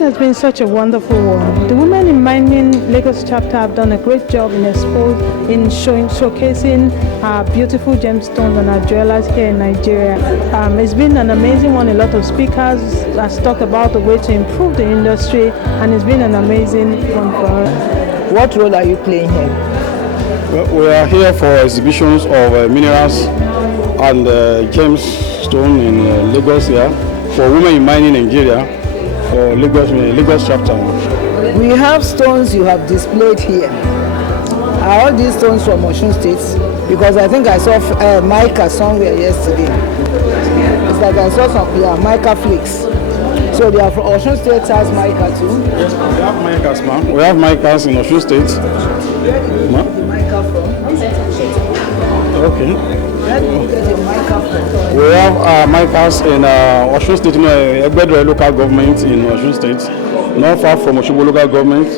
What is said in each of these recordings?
event has been such a wonderful one. The Women in Mining Lagos chapter have done a great job in showcasing our beautiful gemstones and our jewelers here in Nigeria. It's been an amazing one. A lot of speakers has talked about the way to improve the industry, and it's been an amazing one for us. What role are you playing here? Well, we are here for exhibitions of minerals and gemstones in Lagos here for Women in Mining Nigeria for Lagos chapter. We have stones you have displayed here. Are all these stones from Osun State? Because I think I saw mica somewhere yesterday. It's like I saw some mica flakes. So they are from Osun State has mica too? Yes, we have micas, ma'am. We have micas in Osun State. Where did you get the mica from? Okay. Where did you get the mica from? We have micas in Osun State, Egbedre local government in Osun State, not far from Osogbo local government.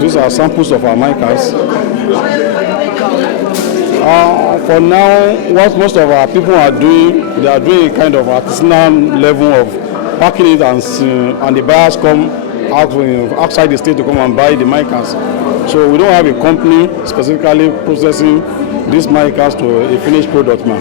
These are samples of our micas. For now, what most of our people are doing, they are doing a kind of artisanal level of packing it, and the buyers come outside the state to come and buy the micas. So we don't have a company specifically processing these micas to a finished product now.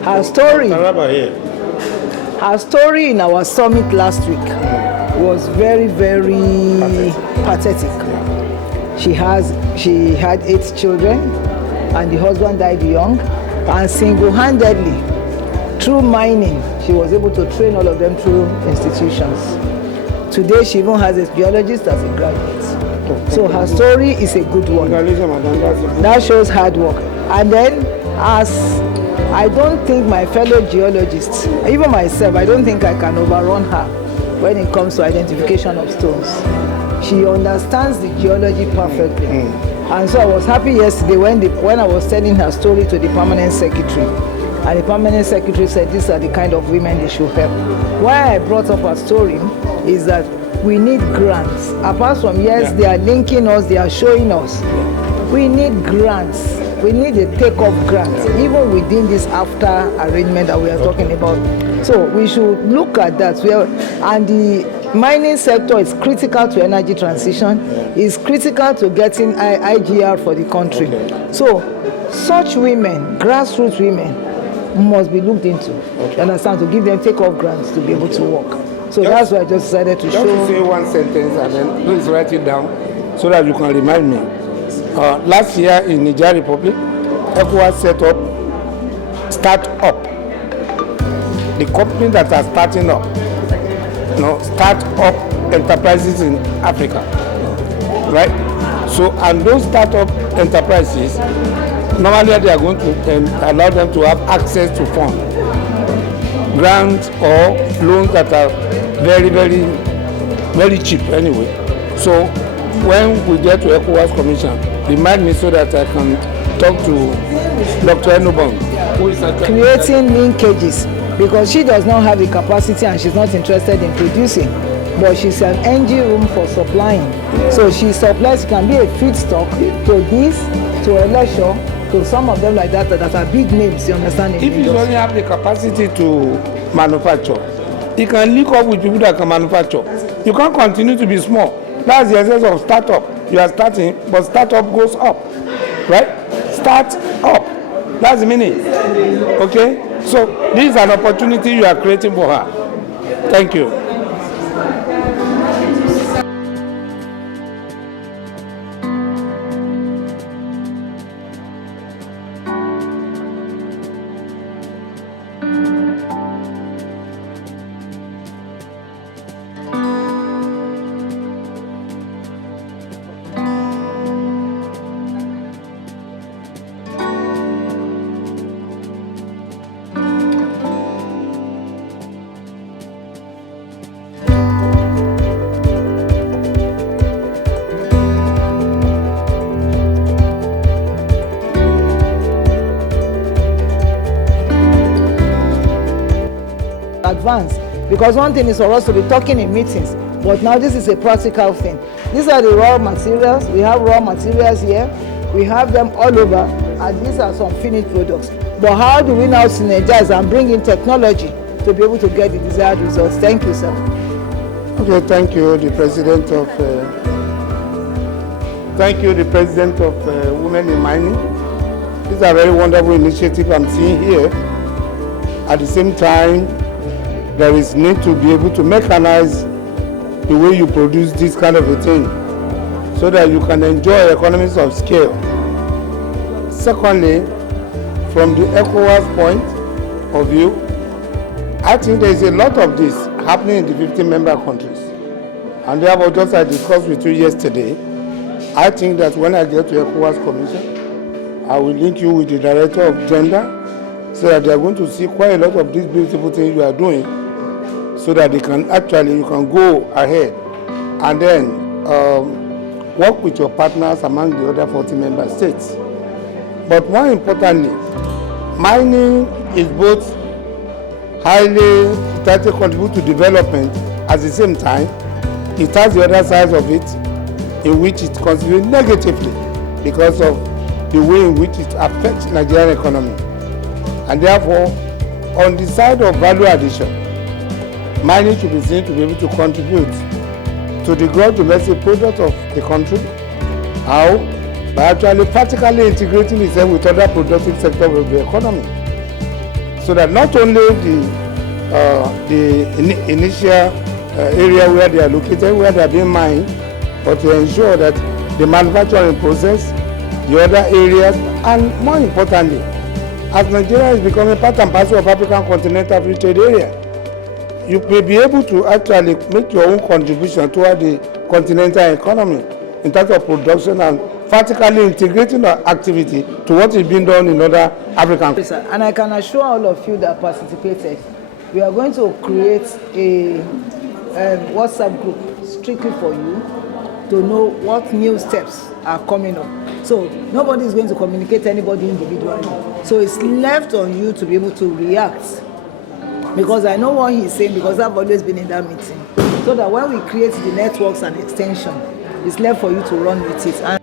Her story in our summit last week was very, very pathetic. She had 8 children, and the husband died young, and single-handedly, through mining, she was able to train all of them through institutions. Today, she even has a geologist as a graduate. So her story is a good one. That shows hard work. And then, as I don't think my fellow geologists, even myself, I don't think I can overrun her when it comes to identification of stones. She understands the geology perfectly. And so I was happy yesterday when I was telling her story to the permanent secretary. And the permanent secretary said these are the kind of women they should help. Why I brought up her story is that we need grants. Apart from, yes, they are linking us, they are showing us. We need grants. We need a take-off grant, even within this after arrangement that we are talking about. So we should look at that. And the mining sector is critical to energy transition, is critical to getting IGR for the country. So such women, grassroots women, must be looked into. You understand? To give them take-off grants to be able to work. So that's why I just decided to show. Just say one sentence and then please write it down so that you can remind me. Last year in Niger Republic, ECOWAS set up Start-up. The company that are starting up, start-up enterprises in Africa, right? So, and those start-up enterprises, normally they are going to allow them to have access to funds, grants or loans that are very, very, very cheap anyway. So when we get to ECOWAS Commission, remind me so that I can talk to Dr. Enubong, who is creating linkages because she does not have the capacity and she's not interested in producing. But she's an NG room for supplying. So she supplies, can be a feedstock to this, to Elisha, to some of them like that are big names, you understand? If you only have the capacity to manufacture, you can link up with people that can manufacture. You can't continue to be small. That's the essence of startup. You are starting, but startup goes up, right? Start up. That's the meaning. Okay? So this is an opportunity you are creating for her. Thank you. Advance, because one thing is for us to be talking in meetings, but now this is a practical thing. These are the raw materials. We have raw materials here, we have them all over, and these are some finished products. But how do we now synergize and bring in technology to be able to get the desired results? Thank you, sir. Okay, thank you, the president of Women in Mining. This is a very wonderful initiative I'm seeing here. At the same time, there is need to be able to mechanize the way you produce this kind of a thing so that you can enjoy economies of scale. Secondly, from the ECOWAS point of view, I think there is a lot of this happening in the 15 member countries. And therefore, just as I discussed with you yesterday, I think that when I get to ECOWAS Commission, I will link you with the Director of Gender so that they are going to see quite a lot of these beautiful things you are doing, so that they can you can go ahead and then work with your partners among the other 40 member states. But more importantly, mining is both highly trying to contribute to development. At the same time, it has the other side of it in which it contributes negatively because of the way in which it affects Nigerian economy. And therefore, on the side of value addition, mining should be seen to be able to contribute to the gross domestic product of the country. How? By actually practically integrating itself with other productive sectors of the economy. So that not only the initial area where they are located, where they are being mined, but to ensure that the manufacturing process, the other areas, and more importantly, as Nigeria is becoming part and parcel of African Continental Free Trade Area, you may be able to actually make your own contribution toward the continental economy in terms of production and vertically integrating our activity to what is being done in other African countries. And I can assure all of you that participated, we are going to create a WhatsApp group strictly for you to know what new steps are coming up. So nobody is going to communicate to anybody individually. So it's left on you to be able to react. Because I know what he's saying, because I've always been in that meeting. So that when we create the networks and extension, it's left for you to run with it. And